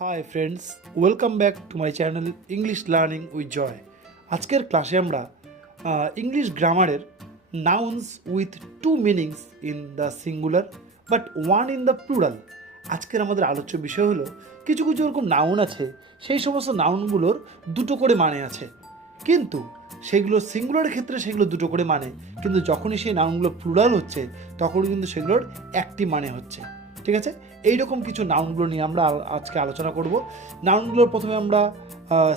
Hi friends welcome back to my channel English learning with Joy আজকের ক্লাসে আমরা English গ্রামারের nouns with two meanings in the singular but one in the plural আজকের আমাদের আলোচ্য বিষয় হলো, কিছু কিছু এরকম নাউন আছে, সেই সমস্ত নাউনগুলোর দুটো করে মানে আছে। কিন্তু সেগুলো সিঙ্গুলার ক্ষেত্রে সেগুলো দুটো করে মানে কিন্তু যখনই সেই নাউনগুলো প্লুরাল হচ্ছে, তখনই কিন্তু সেগুলোর একটি মানে হচ্ছে। ঠিক আছে? এইরকম কিছু নাউনগুলো নিয়ে আমরা আজকে আলোচনা করব। নাউনগুলোর প্রথমে আমরা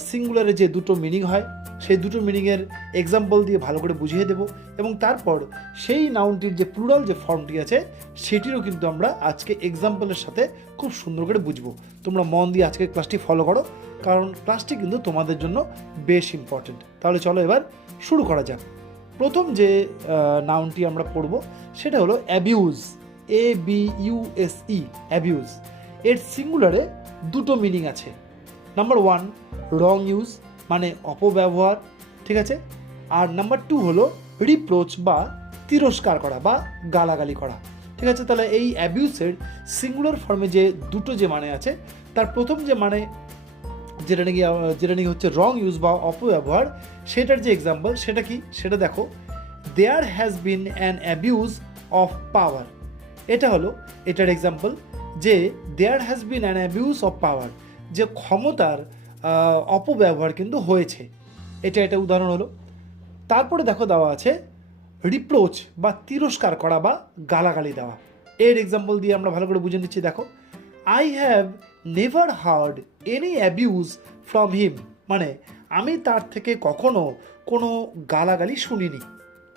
সিঙ্গুলারে যে দুটো মিনিং হয়, সেই দুটো মিনিংয়ের এক্সাম্পল দিয়ে ভালো করে বুঝিয়ে দেব এবং তারপর সেই নাউনটির যে প্লুরাল যে ফর্মটি আছে, সেটিরও কিন্তু আমরা আজকে এক্সাম্পলের সাথে খুব সুন্দর করে বুঝব। তোমরা মন দিয়ে আজকে ক্লাসটি ফলো করো, কারণ ক্লাসটি কিন্তু তোমাদের জন্য বেশ ইম্পর্টেন্ট তাহলে চলো এবার শুরু করা যাক। প্রথম যে নাউনটি আমরা পড়ব, সেটা হলো abuse A B U S E abuse এর সিঙ্গুলারে দুটো মিনিং আছে। নাম্বার ওয়ান রং ইউজ মানে অপব্যবহার, ঠিক আছে? আর নাম্বার টু হলো রিপ্রোচ বা তিরস্কার করা বা গালাগালি করা। ঠিক আছে? তাহলে এই অ্যাবিউসের সিঙ্গুলার ফর্মে যে দুটো যে মানে আছে, তার প্রথম যে মানে যেটা নাকি যেটা নাকি হচ্ছে রং ইউজ বা অপব্যবহার, সেটার যে এক্সাম্পল সেটা কি? সেটা দেখো। There has been an abuse of power এটা হলো, এটার এক্সাম্পল যে there has been an abuse of power যে ক্ষমতার অপব্যবহার কিন্তু হয়েছে। এটা এটা উদাহরণ হলো। তারপরে দেখো দেওয়া আছে রিপ্রোচ বা তিরস্কার করা বা গালাগালি দেওয়া। এর এক্সাম্পল দিয়ে আমরা ভালো করে বুঝে নিচ্ছি, দেখো। I have never heard any abuse from him মানে আমি তার থেকে কখনো কোনো গালাগালি শুনিনি।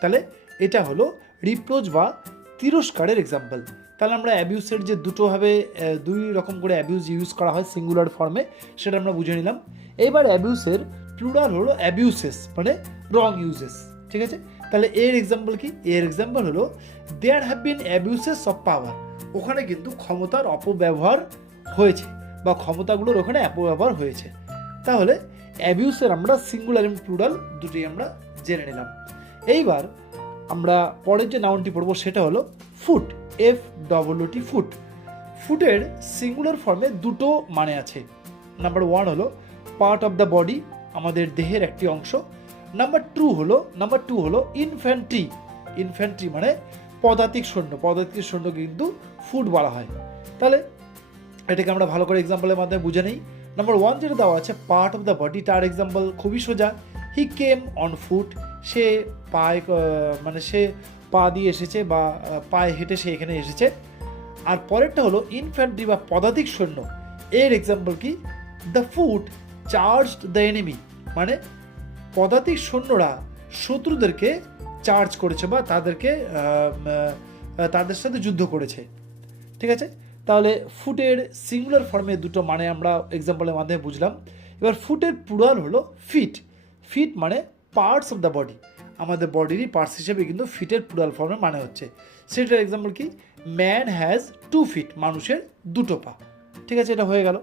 তাহলে এটা হলো রিপ্রোচ বা তিরস্কারের এক্সাম্পল তাহলে আমরা অ্যাবিউসের যে দুটোভাবে দুই রকম করে অ্যাবিউজ ইউজ করা হয় সিঙ্গুলার ফর্মে সেটা আমরা বুঝে নিলাম। এবার অ্যাবিউসের প্লুরাল হলো অ্যাবিউসেস মানে রং ইউজেস ঠিক আছে? তাহলে এর এক্সাম্পল কি? এর এক্সাম্পল হলো there have been abuses of power ওখানে কিন্তু ক্ষমতার অপব্যবহার হয়েছে, বা ক্ষমতাগুলোর ওখানে অপব্যবহার হয়েছে। তাহলে অ্যাবিউসের আমরা সিঙ্গুলার এবং প্লুরাল দুটি আমরা জেনে নিলাম। এইবার আমরা পরের যে নাউনটি পড়ব সেটা হলো foot F W T foot ফুটের সিঙ্গুলার ফর্মে দুটো মানে আছে। নাম্বার ওয়ান হলো পার্ট অফ দ্য বডি আমাদের দেহের একটি অংশ। নাম্বার টু হলো নাম্বার টু হলো ইনফ্যান্ট্রি ইনফ্যান্ট্রি মানে পদাতিক সৈন্য। পদাতিক সৈন্যকে কিন্তু ফুট বলা হয়। তাহলে এটাকে আমরা ভালো করে এক্সাম্পলের মাধ্যমে বুঝে নিই। নাম্বার ওয়ান যেটা দেওয়া আছে পার্ট অফ দ্য বডি তার এক্সাম্পল খুবই সোজা। হি কেম অন ফুট সে পায়ে মানে সে পা দিয়ে এসেছে বা পায়ে হেঁটে সে এখানে এসেছে। আর পরেরটা হলো ইনফ্যান্ট্রি বা পদাতিক সৈন্য। এর এক্সাম্পল কি? The foot charged the enemy মানে পদাতিক সৈন্যরা শত্রুদেরকে চার্জ করেছে বা তাদেরকে তাদের সাথে যুদ্ধ করেছে। ঠিক আছে? তাহলে ফুটের সিঙ্গুলার ফর্মে দুটো মানে আমরা এক্সাম্পলের মাধ্যমে বুঝলাম। এবার ফুটের প্লুরাল হলো ফিট ফিট মানে পার্টস অফ দ্য বডি আমাদের বডিরই পার্টস হিসেবে কিন্তু ফিটের প্লুরাল ফর্মে মানে হচ্ছে। সেটার এক্সাম্পল কি? ম্যান হ্যাজ টু ফিট মানুষের দুটো পা। ঠিক আছে, এটা হয়ে গেল।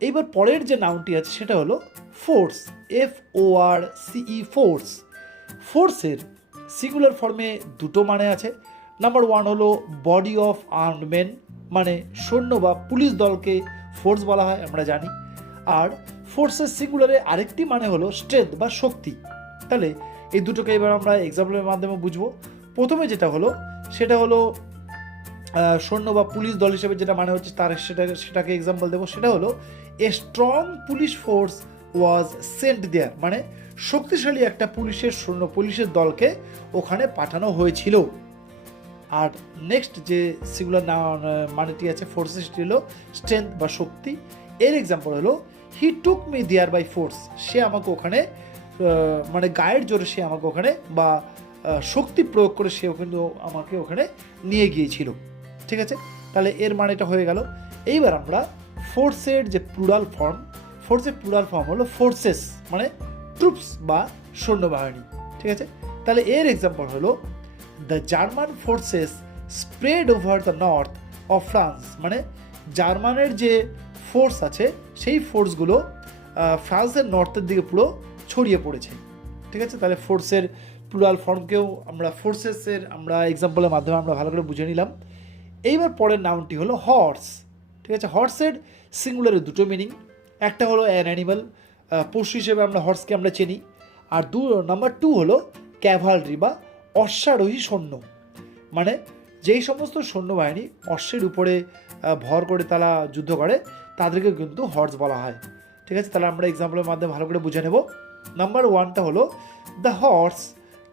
এইবার পরের যে নাউনটি আছে, সেটা হলো ফোর্স এফ ও আর সিই ফোর্স ফোর্সের সিঙ্গুলার ফর্মে দুটো মানে আছে। নাম্বার ওয়ান হলো বডি অফ আর্মড মেন মানে সৈন্য বা পুলিশ দলকে ফোর্স বলা হয়, আমরা জানি। আর ফোর্সের সিঙ্গুলারে আরেকটি মানে হলো স্ট্রেংথ বা শক্তি। তাহলে এই দুটোকে এবার আমরা এক্সাম্পলের মাধ্যমে বুঝব। প্রথমে যেটা হলো, সেটা হলো সৈন্য বা পুলিশ দল হিসেবে যেটা মানে হচ্ছে তার সেটা, সেটাকে এক্সাম্পল দেবো। সেটা হলো a strong police force was sent there মানে শক্তিশালী একটা পুলিশের সৈন্য, পুলিশের দলকে ওখানে পাঠানো হয়েছিল। আর নেক্সট যে সিগুলার না মানেটি আছে ফোর্সেস হলো স্ট্রেংথ বা শক্তি। এর এক্সাম্পল হলো he took me there by force সে আমাকে ওখানে মানে গায়ের জোরে সে আমাকে ওখানে বা শক্তি প্রয়োগ করে সে কিন্তু আমাকে ওখানে নিয়ে গিয়েছিল। ঠিক আছে? তাহলে এর মানেটা হয়ে গেল। এইবার আমরা ফোর্সের যে প্লুরাল ফর্ম ফোর্সের প্লুরাল ফর্ম হলো ফোর্সেস মানে ট্রুপস বা সৈন্যবাহিনী। ঠিক আছে? তাহলে এর এক্সাম্পল হলো the German forces spread over the north of France মানে জার্মানের যে ফোর্স আছে, সেই ফোর্সগুলো ফ্রান্সের নর্থের দিকে পুরো ছড়িয়ে পড়েছে। ঠিক আছে? তাহলে ফোর্সের প্লুরাল ফর্মকেও আমরা ফোর্সেসের আমরা এক্সাম্পলের মাধ্যমে আমরা ভালো করে বুঝে নিলাম। এইবার পরের নাউনটি হলো হর্স ঠিক আছে? হর্সের সিঙ্গুলারের দুটো মিনিং একটা হলো অ্যান অ্যানিমাল পশু হিসেবে আমরা হর্সকে আমরা চিনি। আর দু নাম্বার টু হলো ক্যাভালরি বা অশ্বারোহী সৈন্য। মানে যেই সমস্ত সৈন্যবাহিনী অশ্বের উপরে ভর করে তারা যুদ্ধ করে, তাদেরকে কিন্তু হর্স বলা হয়। ঠিক আছে? তাহলে আমরা এক্সাম্পলের মাধ্যমে ভালো করে বুঝে নেব। নাম্বার ওয়ানটা হলো the horse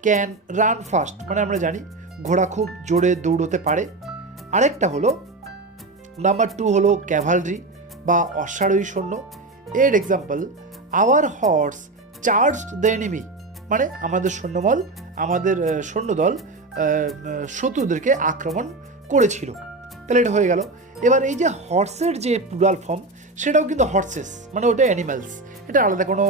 can run fast মানে আমরা জানি, ঘোড়া খুব জোরে দৌড়তে পারে। আরেকটা হলো নাম্বার টু হলো ক্যাভালরি বা অশ্বারোহী সৈন্য। এর example our horse charge the enemy মানে আমাদের সৈন্যবল, আমাদের সৈন্যদল শত্রুদেরকে আক্রমণ করেছিল। তাহলে এটা হয়ে গেল। এবার এই যে হর্সের যে প্লুরাল ফর্ম সেটাও কিন্তু হর্সেস মানে ওটা অ্যানিমালস এটা আলাদা কোনো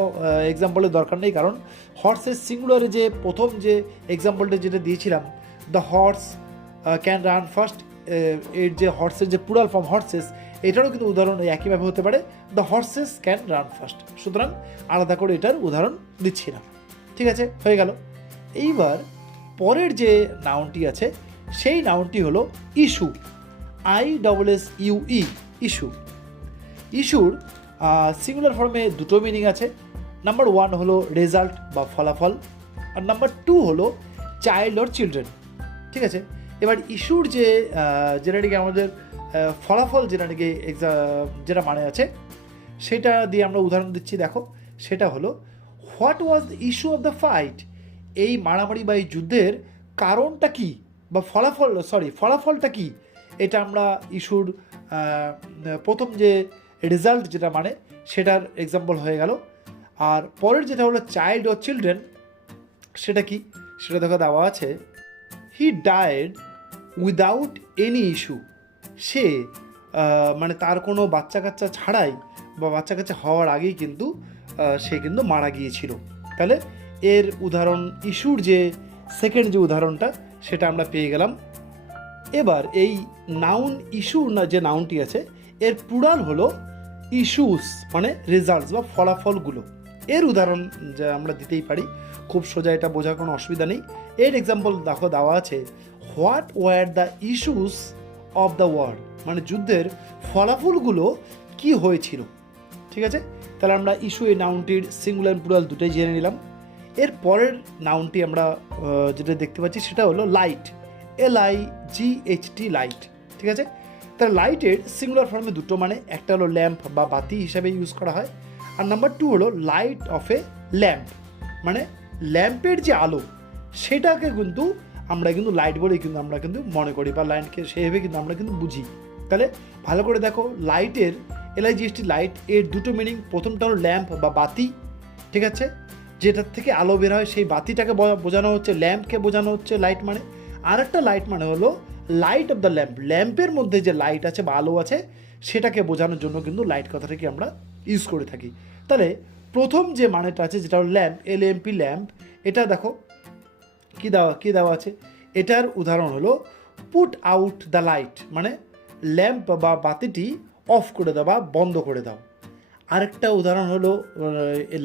এক্সাম্পলের দরকার নেই, কারণ হর্সেস সিঙ্গুলারে যে প্রথম যে এক্সাম্পলটা যেটা দিয়েছিলাম the horse can run first এর যে হর্সের যে প্লুরাল ফর্ম হর্সেস এটারও কিন্তু উদাহরণ একইভাবে হতে পারে। The horses can run first সুতরাং আলাদা করে এটার উদাহরণ দিচ্ছি না। ঠিক আছে? হয়ে গেল। এইবার পরের যে নাউনটি আছে, সেই নাউনটি হলো issue I double S U E issue ইস্যুর সিঙ্গুলার ফর্মে দুটো মিনিং আছে। নাম্বার ওয়ান হলো রেজাল্ট বা ফলাফল, আর নাম্বার টু হলো চাইল্ড অর চিলড্রেন ঠিক আছে? এবার ইস্যুর যে যেটা নাকি আমাদের ফলাফল যেটা নাকি যেটা মানে আছে, সেটা দিয়ে আমরা উদাহরণ দিচ্ছি, দেখো। সেটা হলো what was the issue of the fight এই মারামারি বা এই যুদ্ধের কারণটা কি? বা ফলাফল সরি ফলাফলটা কি? এটা আমরা ইস্যুর প্রথম যে রেজাল্ট যেটা মানে সেটার এক্সাম্পল হয়ে গেল। আর পরের যেটা হলো চাইল্ড ও চিলড্রেন সেটা কি? সেটা দেখো দেওয়া আছে। He died without any issue সে মানে তার কোনো বাচ্চা কাচ্চা ছাড়াই বা বাচ্চা কাচ্চা হওয়ার আগেই কিন্তু সে কিন্তু মারা গিয়েছিল। তাহলে এর উদাহরণ ইস্যুর যে সেকেন্ড যে উদাহরণটা, সেটা আমরা পেয়ে গেলাম। এবার এই নাউন ইস্যুর না যে নাউনটি আছে, এর প্লুরাল হলো ইস্যুস মানে রেজাল্টস বা ফলাফলগুলো। এর উদাহরণ যা আমরা দিতেই পারি, খুব সোজা এটা বোঝার কোনো অসুবিধা নেই। এর এক্সাম্পল দেখো, দেওয়া আছে what were the issues of the world মানে যুদ্ধের ফলাফলগুলো কি হয়েছিল? ঠিক আছে? তাহলে আমরা ইস্যু এই নাউনটির সিঙ্গুলার প্লুরাল দুটোই জেনে নিলাম। এর পরের নাউনটি আমরা যেটা দেখতে পাচ্ছি সেটা হলো light L I G H T light ঠিক আছে? তাহলে লাইটের সিঙ্গুলার ফর্মে দুটো মানে একটা হলো ল্যাম্প বা বাতি হিসাবে ইউজ করা হয়, আর নাম্বার টু হলো লাইট অফ এ ল্যাম্প মানে ল্যাম্পের যে আলো, সেটাকে কিন্তু আমরা কিন্তু লাইট বলেই কিন্তু আমরা কিন্তু মনে করি, বা লাইটকে সেভাবে কিন্তু আমরা কিন্তু বুঝি। তাহলে ভালো করে দেখো লাইটের এলআইজিএসটি লাইটের দুটো মিনিং প্রথমটা হলো ল্যাম্প বা বাতি, ঠিক আছে? যেটার থেকে আলো বের হয়, সেই বাতিটাকে বোঝানো হচ্ছে, ল্যাম্পকে বোঝানো হচ্ছে লাইট মানে। আর একটা লাইট মানে হলো লাইট অফ দ্য ল্যাম্প ল্যাম্পের মধ্যে যে লাইট আছে বা আলো আছে, সেটাকে বোঝানোর জন্য কিন্তু লাইট কথাটাকে আমরা ইউজ করে থাকি। তাহলে প্রথম যে মানেটা আছে, যেটা হলো ল্যাম্প এল এমপি ল্যাম্প, এটা দেখো, কি দেওয়া কি দেওয়া আছে? এটার উদাহরণ হলো পুট আউট দ্য লাইট মানে ল্যাম্প বা বাতিটি অফ করে দাও বা বন্ধ করে দাও। আরেকটা উদাহরণ হলো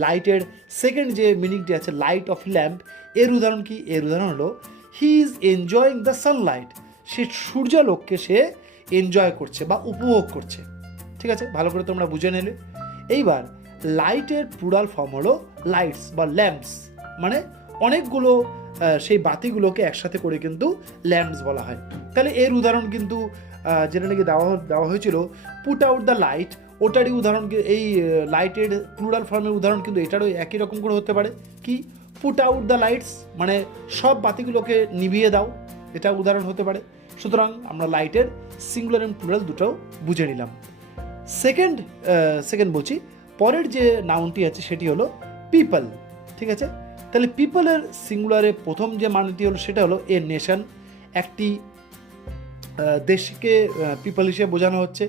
লাইটের সেকেন্ড যে মিনিংটি আছে লাইট অফ ল্যাম্প এর উদাহরণ কি? এর উদাহরণ হলো he is enjoying the sunlight সে সূর্যালোককে সে এনজয় করছে বা উপভোগ করছে। ঠিক আছে? ভালো করে তোমরা বুঝে নিলে। এইবার লাইটের প্লুরাল ফর্ম হলো লাইটস বা ল্যাম্পস মানে অনেকগুলো সেই বাতিগুলোকে একসাথে করে কিন্তু ল্যাম্পস বলা হয়। তাহলে এর উদাহরণ কিন্তু যেটা নাকি দেওয়া দেওয়া হয়েছিল পুট আউট দ্য লাইট ওটারই উদাহরণ এই লাইটের প্লুরাল ফর্মের উদাহরণ কিন্তু এটারও একই রকম করে হতে পারে। কি? পুট আউট দ্য লাইটস মানে সব বাতিগুলোকে নিভিয়ে দাও। এটা উদাহরণ হতে পারে। সুতরাং আমরা লাইটের সিঙ্গুলার এবং প্লুরাল দুটোও বুঝে নিলাম। সেকেন্ড সেকেন্ড বলছি। পরের যে নাউনটি আছে সেটি হলো পিপল ঠিক আছে? তাহলে পিপলের সিঙ্গুলারে প্রথম যে মানটি হলো সেটা হলো এ নেশন একটি দেশকে পিপল হিসেবে বোঝানো হচ্ছে,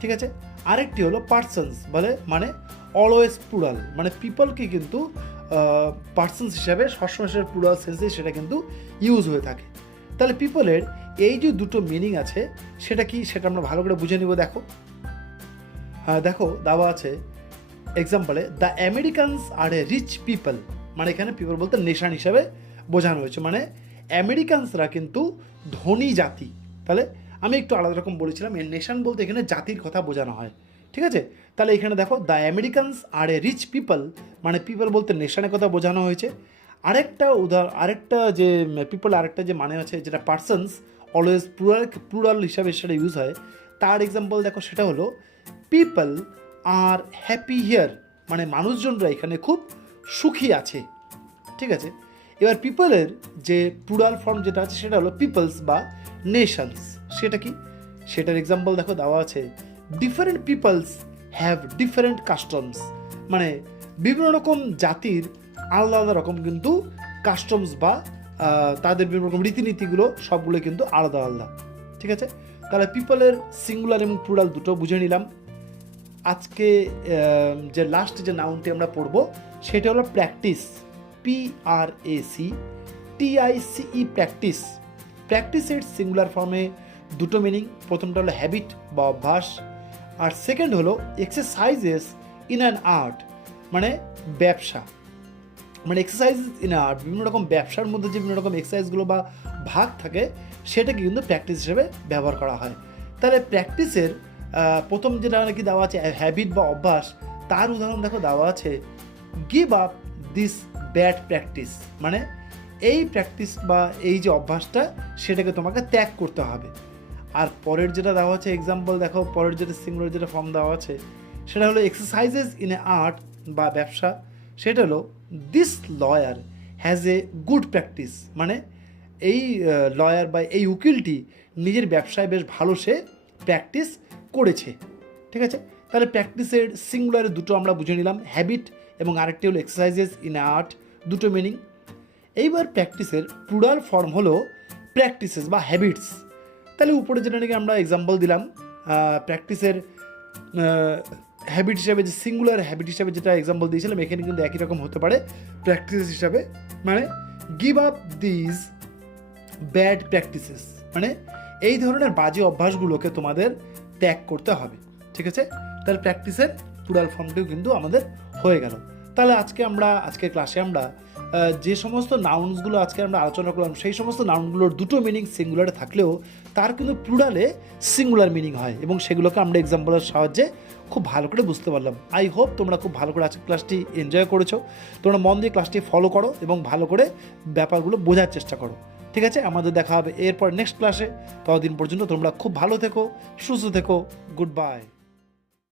ঠিক আছে? আরেকটি হলো পার্সনস, বলে মানে অলওয়েজ প্লুরাল মানে পিপলকে কিন্তু পার্সনস হিসাবে সবসময় সেটা প্লুরাল সেন্সে সেটা কিন্তু ইউজ হয়ে থাকে। তাহলে পিপলের এই যে দুটো মিনিং আছে, সেটা কি সেটা আমরা ভালো করে বুঝে নিব, দেখো। হ্যাঁ দেখো, দেওয়া আছে এক্সাম্পলে the Americans are a rich people মানে এখানে পিপল বলতে নেশান হিসাবে বোঝানো হয়েছে। মানে আমেরিকানসরা কিন্তু ধনী জাতি। তাহলে আমি একটু আলাদা রকম বলেছিলাম এর নেশান বলতে এখানে জাতির কথা বোঝানো হয়। ঠিক আছে? তাহলে এখানে দেখো the Americans are a rich people মানে পিপল বলতে নেশানের কথা বোঝানো হয়েছে। আরেকটা উদাহরণ আরেকটা যে পিপল আরেকটা যে মানে আছে, যেটা পার্সনস অলওয়েজ প্লুরাল প্লুরাল হিসাবে সেটা ইউজ হয়, তার এক্সাম্পল দেখো, সেটা হলো পিপল আর হ্যাপি হিয়ার মানে মানুষজনরা এখানে খুব সুখী আছে। ঠিক আছে? এবার পিপলের যে প্লুরাল ফর্ম যেটা আছে, সেটা হলো পিপলস বা নেশনস সেটা কি? সেটার এক্সাম্পল দেখো, দেওয়া আছে different peoples have different customs মানে বিভিন্ন রকম জাতির আলাদা আলাদা রকম কিন্তু কাস্টমস বা তাদের বিভিন্ন রকম রীতিনীতিগুলো সবগুলো কিন্তু আলাদা আলাদা। ঠিক আছে? তাহলে পিপলের সিঙ্গুলার এবং প্লুরাল দুটো বুঝে নিলাম। আজকে যে লাস্ট যে নাউনটি আমরা পড়ব, সেটা হলো practice P R A C T I C E practice প্র্যাকটিসের সিঙ্গুলার ফর্মে দুটো মিনিং, প্রথমটা হলো হ্যাবিট বা অভ্যাস, আর সেকেন্ড হলো এক্সারসাইজেস ইন অ্যান আর্ট মানে ব্যবসা। মানে এক্সারসাইজ ইন আর্ট বিভিন্ন রকম ব্যবসার মধ্যে যে বিভিন্ন রকম এক্সারসাইজগুলো বা ভাগ থাকে, সেটাকে কিন্তু প্র্যাকটিস হিসেবে ব্যবহার করা হয়। তাহলে প্র্যাকটিসের প্রথম যেটা নাকি দেওয়া আছে হ্যাবিট বা অভ্যাস, তার উদাহরণ দেখো দেওয়া আছে give up this bad practice মানে এই প্র্যাকটিস বা এই যে অভ্যাসটা সেটাকে তোমাকে ত্যাগ করতে হবে। আর পরের যেটা দেওয়া আছে এক্সাম্পল দেখো, পরের যেটা সিঙ্গুলার যেটা ফর্ম দেওয়া আছে, সেটা হলো এক্সারসাইজেস ইন এ আর্ট বা ব্যবসা। সেটা হলো this lawyer has a good practice মানে এই লয়ার বা এই উকিলটি নিজের ব্যবসায় বেশ ভালো সে প্র্যাকটিস করেছে। ঠিক আছে? তাহলে প্র্যাকটিসের সিঙ্গুলারে দুটো আমরা বুঝে নিলাম হ্যাবিট এবং আরেকটি হলো এক্সারসাইজেস ইন আর্ট দুটো মিনিং এইবার প্র্যাকটিসের প্লুরাল ফর্ম হলো প্র্যাকটিসেস বা হ্যাবিটস তাহলে উপরে যেটা নাকি আমরা এক্সাম্পল দিলাম প্র্যাকটিসের হ্যাবিট হিসাবে যে সিঙ্গুলার হ্যাবিট হিসাবে যেটা এক্সাম্পল দিয়েছিলাম, এখানে কিন্তু একই রকম হতে পারে প্র্যাকটিস হিসাবে। মানে give up these bad practices মানে এই ধরনের বাজে অভ্যাসগুলোকে তোমাদের ত্যাগ করতে হবে। ঠিক আছে? তাহলে প্র্যাকটিসের প্লুরাল ফর্মটিও কিন্তু আমাদের হয়ে গেল। তাহলে আজকে আমরা, আজকের ক্লাসে আমরা যে সমস্ত নাউন্সগুলো আজকে আমরা আলোচনা করলাম, সেই সমস্ত নাউনগুলোর দুটো মিনিং সিঙ্গুলারে থাকলেও তার কিন্তু প্লুরালে সিঙ্গুলার মিনিং হয় এবং সেগুলোকে আমরা এক্সাম্পলের সাহায্যে খুব ভালো করে বুঝতে পারলাম। আই হোপ তোমরা খুব ভালো করে আজকে ক্লাসটি এনজয় করেছ। তোমরা মন দিয়ে ক্লাসটি ফলো করো এবং ভালো করে ব্যাপারগুলো বোঝার চেষ্টা করো। ঠিক আছে? আমাদের দেখা হবে এরপর নেক্সট ক্লাসে ততদিন পর্যন্ত তোমরা খুব ভালো থেকো, সুস্থ থেকো। Good bye